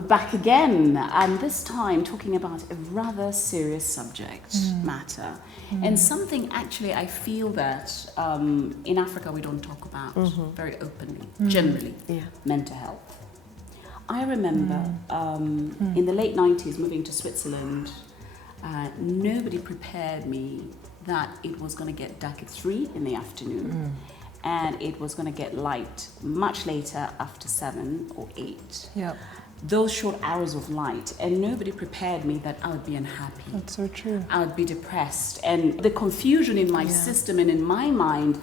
we're back again, and this time talking about a rather serious subject matter, and something actually I feel that in Africa we don't talk about very openly, generally, mental health. I remember in the late 90s moving to Switzerland, nobody prepared me that it was going to get dark at 3 in the afternoon. And it was going to get light much later after 7 or 8. Yeah. Those short hours of light, and nobody prepared me that I would be unhappy. That's so true. I would be depressed. And the confusion in my system and in my mind,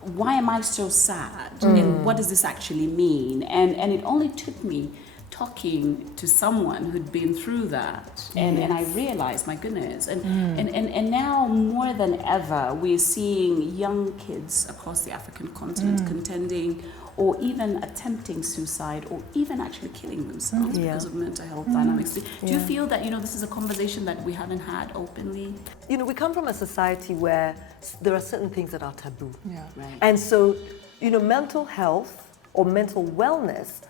why am I so sad? And what does this actually mean? And it only took me talking to someone who'd been through that, and I realized, my goodness, and now more than ever we're seeing young kids across the African continent contending or even attempting suicide or even actually killing themselves because of mental health dynamics. Do you feel that, this is a conversation that we haven't had openly? We come from a society where there are certain things that are taboo. Yeah. Right. And so, mental health or mental wellness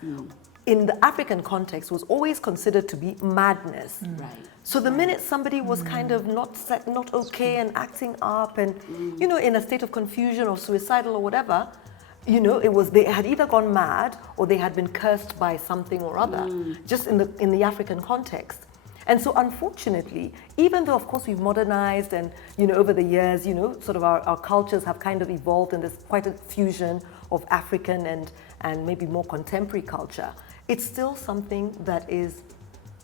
in the African context was always considered to be madness. Right. So the minute somebody was kind of not okay and acting up and, in a state of confusion or suicidal or whatever, it was they had either gone mad or they had been cursed by something or other, just in the African context. And so unfortunately, even though of course we've modernized and, over the years, sort of our cultures have kind of evolved and there's quite a fusion of African and maybe more contemporary culture, it's still something that is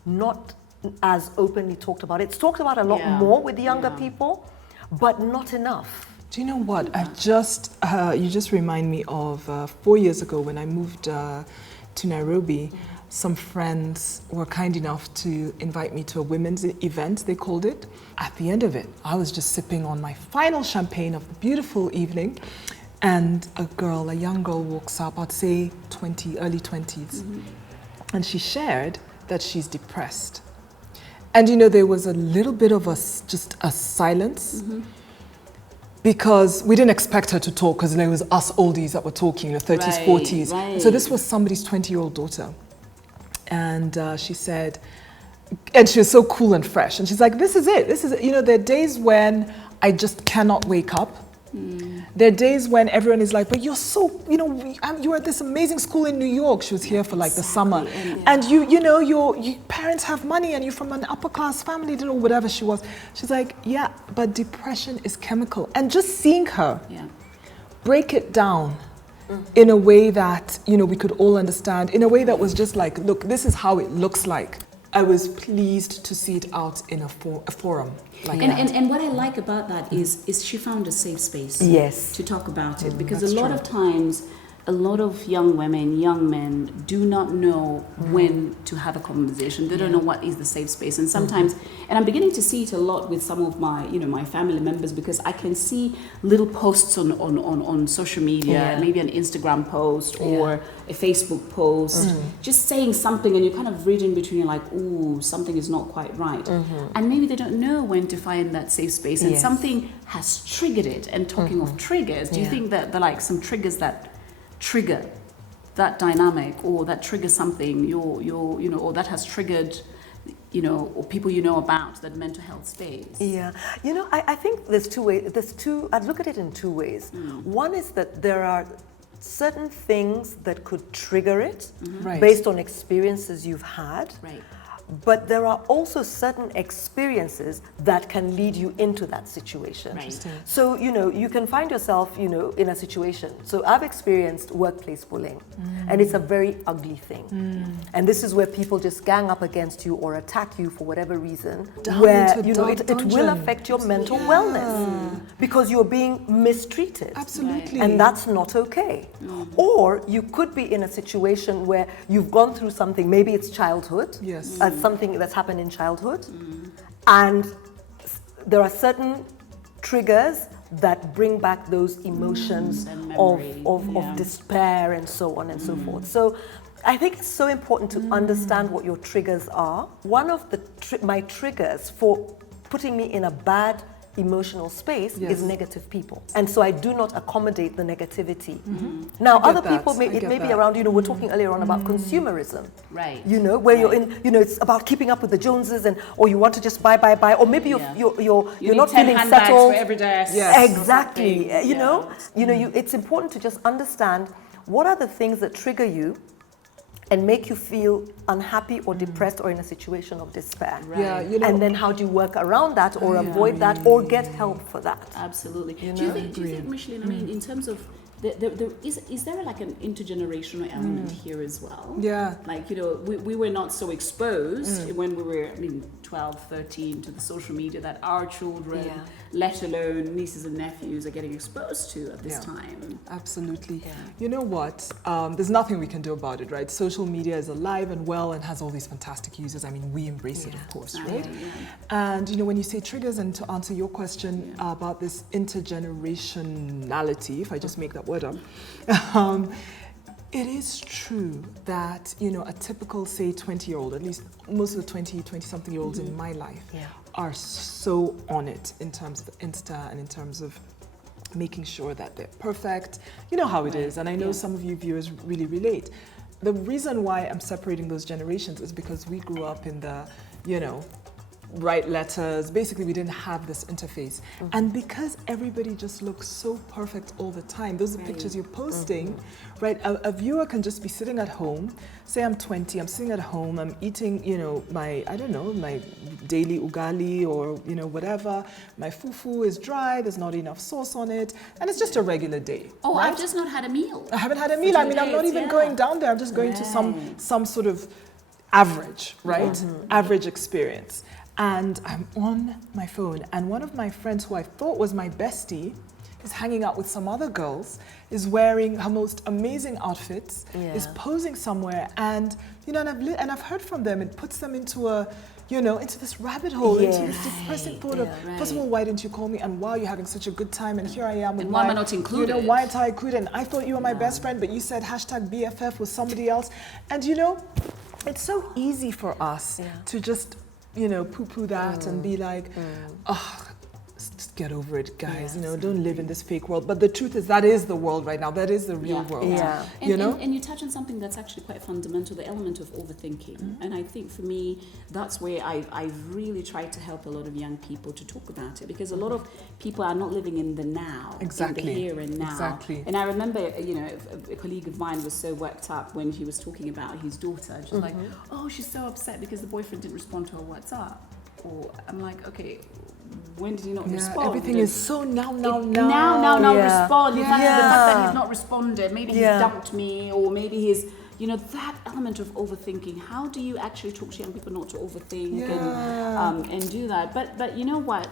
not as openly talked about. It's talked about a lot more with the younger people, but not enough. Do you know what? You just remind me of 4 years ago when I moved to Nairobi. Some friends were kind enough to invite me to a women's event, they called it. At the end of it, I was just sipping on my final champagne of the beautiful evening, and a young girl walks up, I'd say early 20s, and she shared that she's depressed. And there was a little bit of just a silence, because we didn't expect her to talk, because there was us oldies that were talking, 30s, 40s. Right. So this was somebody's 20-year-old daughter. And she said, and she was so cool and fresh, and she's like, this is it. There are days when I just cannot wake up. There are days when everyone is like, but you're so, you were at this amazing school in New York. She was here for the summer. And your parents have money and you're from an upper class family, whatever she was. She's like, yeah, but depression is chemical. And just seeing her break it down in a way that, we could all understand, in a way that was just like, look, this is how it looks like. I was pleased to see it out in a forum like that. And what I like about that is she found a safe space to talk about it, because a lot of times a lot of young women, young men do not know when to have a conversation. They don't know what is the safe space. And sometimes, and I'm beginning to see it a lot with some of my, my family members, because I can see little posts on social media, maybe an Instagram post or a Facebook post, just saying something, and you're kind of reading between, you're like, ooh, something is not quite right. And maybe they don't know when to find that safe space, and something has triggered it. And talking of triggers, do you think that there are like some triggers that trigger that dynamic, or that triggers something or that has triggered, or people about that mental health space? I think there's two ways. I'd look at it in two ways. One is that there are certain things that could trigger it based on experiences you've had. But there are also certain experiences that can lead you into that situation. So, you can find yourself, in a situation. So I've experienced workplace bullying, and it's a very ugly thing. And this is where people just gang up against you or attack you for whatever reason, where, it will affect your mental wellness because you're being mistreated. Absolutely. And that's not okay. Or you could be in a situation where you've gone through something, maybe it's childhood. Something that's happened in childhood, and there are certain triggers that bring back those emotions of despair and so on and so forth. So I think it's so important to understand what your triggers are. One of my triggers for putting me in a bad emotional space Yes. is negative people. And so I do not accommodate the negativity. Now, other people, it may be around, you know, we're talking earlier on about consumerism. Right. You know, where you're in, you know, it's about keeping up with the Joneses, or you want to just buy, or maybe you're not feeling settled. For every day. Yes. Exactly. You know, it's important to just understand what are the things that trigger you and make you feel unhappy or depressed or in a situation of despair. Right. Yeah, you know, And then how do you work around that or avoid that or get help for that? Absolutely. You Do you know? think, Micheline, I mean, in terms of, is there like an intergenerational element here as well? Yeah. Like, you know, we were not so exposed when we were, 12, 13 to the social media that our children, let alone nieces and nephews, are getting exposed to at this time. Absolutely. Yeah. You know what? There's nothing we can do about it, right? Social media is alive and well and has all these fantastic users. I mean, we embrace it, of course, right? And, you know, when you say triggers, and to answer your question about this intergenerationality, if I just make that word up, it is true that, you know, a typical, say, 20-year-old, at least most of the 20-something-year-olds in my life are so on it in terms of Insta and in terms of making sure that they're perfect. You know how it is, and I know some of you viewers really relate. The reason why I'm separating those generations is because we grew up in the, you know, write letters. Basically, we didn't have this interface. And because everybody just looks so perfect all the time, those are pictures you're posting, right? A viewer can just be sitting at home. Say I'm 20, I'm sitting at home, I'm eating, you know, my daily ugali or, you know, whatever. My fufu is dry, there's not enough sauce on it, and it's just a regular day. Oh, right? I've just not had a meal. I haven't had a meal. I mean, I'm not even going down there. I'm just going to some sort of average, right? Average experience. And I'm on my phone, and one of my friends who I thought was my bestie is hanging out with some other girls, is wearing her most amazing outfits, is posing somewhere, and, you know, and I've heard from them, it puts them into a, you know, into this rabbit hole, into this depressing thought of, first of all, why didn't you call me, and wow, you're having such a good time, and here I am with and why am I not included? You know, why aren't I included? And I thought you were my best friend, but you said hashtag BFF with somebody else, and you know, it's so easy for us to just, you know, poo-poo that and be like, oh, just get over it, guys. You know, don't live in this fake world. But the truth is, that is the world right now. That is the real world. Yeah. You know? And you touch on something that's actually quite fundamental, the element of overthinking. And I think for me, that's where I've really tried to help a lot of young people to talk about it, because a lot of people are not living in the now, in the here and now. Exactly. And I remember, you know, a colleague of mine was so worked up when he was talking about his daughter. She's like, oh, she's so upset because the boyfriend didn't respond to her WhatsApp. Or I'm like, okay, when did he not respond? Everything is so now. Respond. Yeah. The fact that he's not responded, maybe he's dumped me, or maybe he's, you know, that element of overthinking. How do you actually talk to young people not to overthink and do that? But you know what?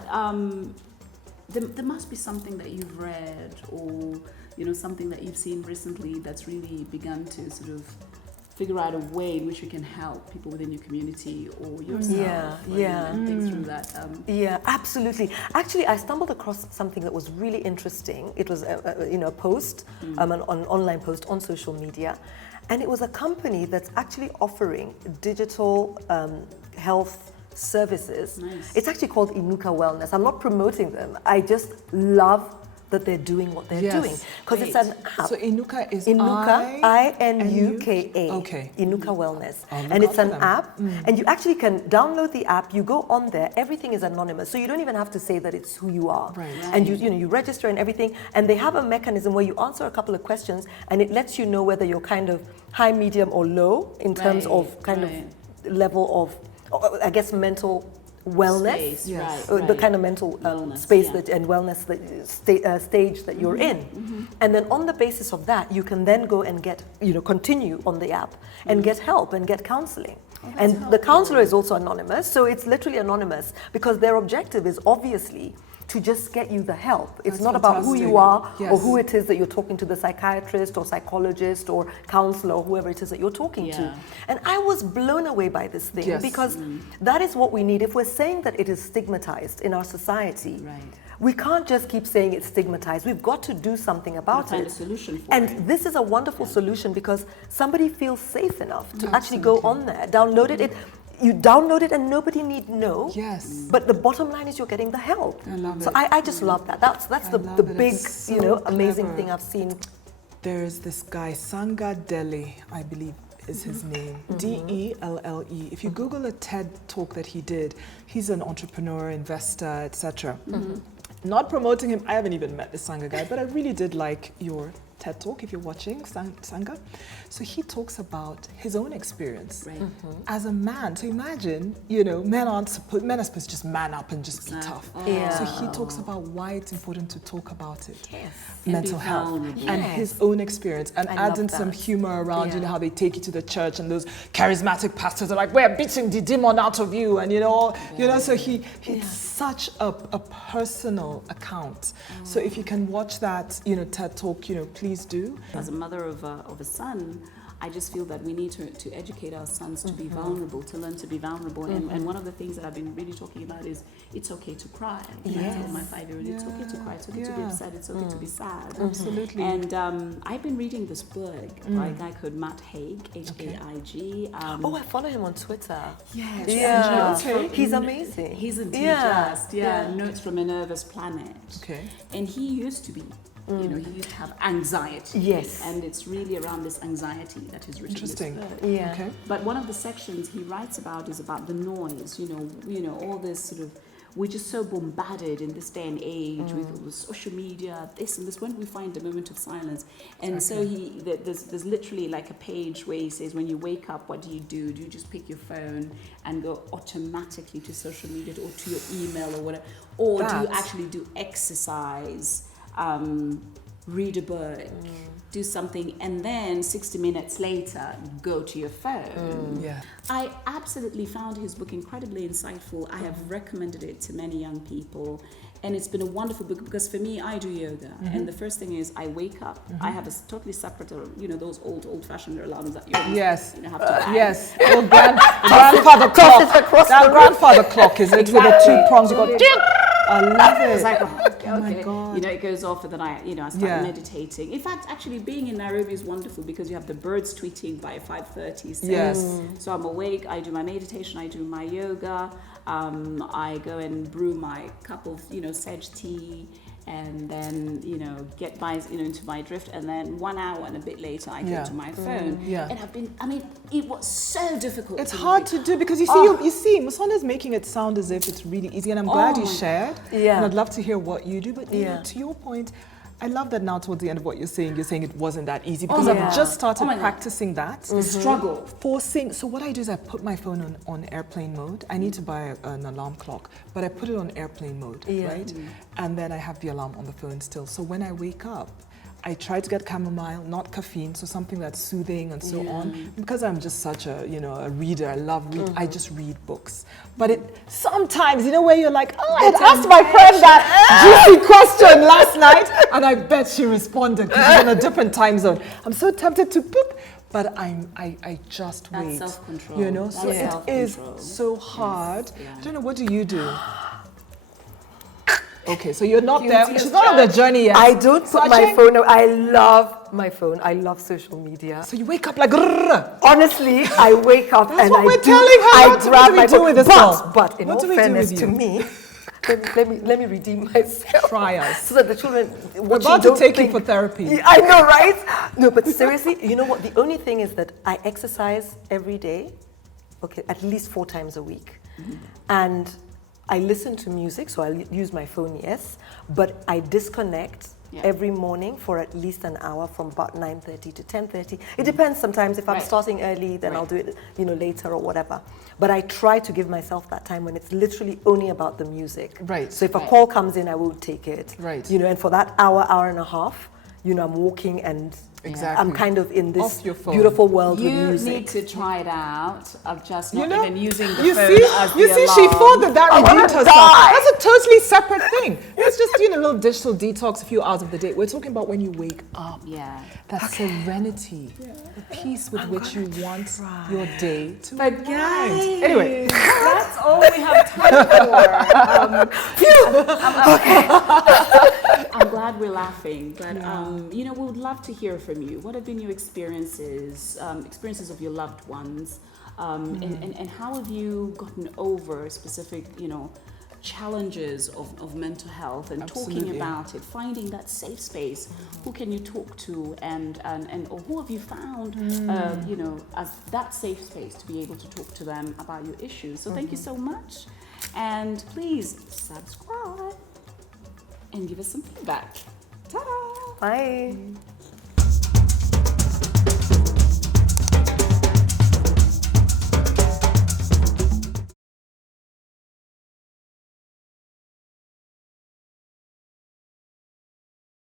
There must be something that you've read, or, you know, something that you've seen recently that's really begun to sort of figure out a way in which you can help people within your community or yourself. Think through that. Yeah, absolutely. Actually, I stumbled across something that was really interesting. It was a post, an online post on social media, and it was a company that's actually offering digital health services. Nice. It's actually called Inuka Wellness. I'm not promoting them. I just love that they're doing what they're doing, because it's an app. So Inuka is I-N-U-K-A. Okay. Inuka Wellness. And it's an app, and you actually can download the app, you go on there, everything is anonymous, so you don't even have to say that it's who you are. And you register and everything, and they have a mechanism where you answer a couple of questions, and it lets you know whether you're kind of high, medium, or low in terms of kind of level of, I guess, mental wellness, space, the kind of mental space that, and wellness stage that you're in. And then on the basis of that, you can then go and get, continue on the app and get help and get counseling. And the counselor is also anonymous, so it's literally anonymous, because their objective is obviously to just get you the help. It's not about who you are or who it is that you're talking to, the psychiatrist or psychologist or counselor or whoever it is that you're talking to. And I was blown away by this thing, because that is what we need. If we're saying that it is stigmatized in our society, we can't just keep saying it's stigmatized. We've got to do something about it. Find a solution for and this is a wonderful solution, because somebody feels safe enough to actually go on there, download it. you download it and nobody need know. Yes. But the bottom line is you're getting the help. I love So it. I just love that. That's the big, So amazing clever. thing I've seen. There's this guy, Sanga Dele, I believe is his name, D-E-L-L-E. If you Google a TED talk that he did, he's an entrepreneur, investor, etc. Not promoting him, I haven't even met this Sanga guy, but I really did like your TED talk if you're watching, Sanga. So he talks about his own experience as a man. So imagine, men are supposed to just man up and just be tough. Yeah. So he talks about why it's important to talk about it. Yes. Mental health vulnerable. and his own experience, and I add in love some that. humor around, Yeah. how they take you to the church and those charismatic pastors are like, we're beating the demon out of you, and so it's such a personal account. So if you can watch that, TED talk, please do. As a mother of a son, I just feel that we need to educate our sons to be vulnerable, to learn to be vulnerable. And one of the things that I've been really talking about is it's okay to cry. I tell my 5-year-old, it's okay to cry, it's okay to be upset, it's okay to be sad. Absolutely. And I've been reading this book by a guy called Matt Haig, H-A-I-G. I follow him on Twitter. Yes. Yeah. Okay. He's amazing. He's a Yeah. just, Notes from a Nervous Planet. Okay. And he used to be, he used to have anxiety. Yes. And it's really around this anxiety that he's written this Interesting. book. Yeah. Okay. But one of the sections he writes about is about the noise, all this sort of, we're just so bombarded in this day and age with all the social media, this and this. When do we find a moment of silence? And so there's literally like a page where he says, when you wake up, what do? Do you just pick your phone and go automatically to social media or to your email or whatever? Or do you actually do exercise? Read a book, do something, and then 60 minutes later, go to your phone. Yeah. I absolutely found his book incredibly insightful. I have recommended it to many young people, and it's been a wonderful book because for me, I do yoga, and the first thing is I wake up. I have a totally separate, those old-fashioned alarms that you Yes. have to bang. Yes. Old grandfather clock. That grandfather clock, is it? With the two prongs, you go, ding! I love it. It's like, okay. my God. It goes off, and then I start meditating. In fact, actually, being in Nairobi is wonderful because you have the birds tweeting by 5:30. Yes. So I'm awake. I do my meditation. I do my yoga. I go and brew my cup of sage tea, and then get into my drift, and then 1 hour and a bit later I go to my phone. And it was so difficult. It's hard to do because you see, Musonda is making it sound as if it's really easy, and I'm glad you shared. Yeah. And I'd love to hear what you do. But to your point, I love that now towards the end of what you're saying it wasn't that easy because I've just started practicing that. The struggle. Forcing. So what I do is I put my phone on airplane mode. I need to buy an alarm clock, but I put it on airplane mode, right? And then I have the alarm on the phone still. So when I wake up, I try to get chamomile, not caffeine, so something that's soothing and so on. Because I'm just such a reader, I love read. I just read books. But sometimes, where you're like, I had asked my friend that juicy question last night, and I bet she responded because she's in a different time zone. I'm so tempted to poop, but I just wait. That's self-control. So it is so hard. I don't know, what do you do? Okay, so you're not there. She's not on the journey yet. I don't put my phone out. I love my phone. I love social media. So you wake up like, grrr. Honestly, I wake up That's and what I we're do. telling her. I What grab do we my do phone. with this girl? But in What all do we do fairness with to you? me, let me redeem myself. Try us. So that the children We're about to take you for therapy. I know, right? No, but seriously, you know what? The only thing is that I exercise every day, at least 4 times a week. And I listen to music, so I'll use my phone, yes, but I disconnect every morning for at least an hour from about 9:30 to 10:30. It depends sometimes. If I'm starting early, then I'll do it, later or whatever. But I try to give myself that time when it's literally only about the music. Right. So if a call comes in, I won't take it. Right. And for that hour and a half, I'm walking and I'm kind of in this beautiful world with music. You need to try it out of just not even using the phone as the You see, alarm. she thought that redeemed herself. That's a totally separate thing. It's just, a little digital detox a few hours of the day. We're talking about when you wake up. Yeah. That serenity, the peace with which you want your day to But guys, anyway, that's all we have time for. I'm glad we're laughing, but we would love to hear from you. What have been your experiences of your loved ones? And how have you gotten over specific, challenges of mental health and talking about it, finding that safe space? Who can you talk to, and or who have you found, as that safe space to be able to talk to them about your issues? So thank you so much, and please subscribe and give us some feedback. Ta-da! Bye.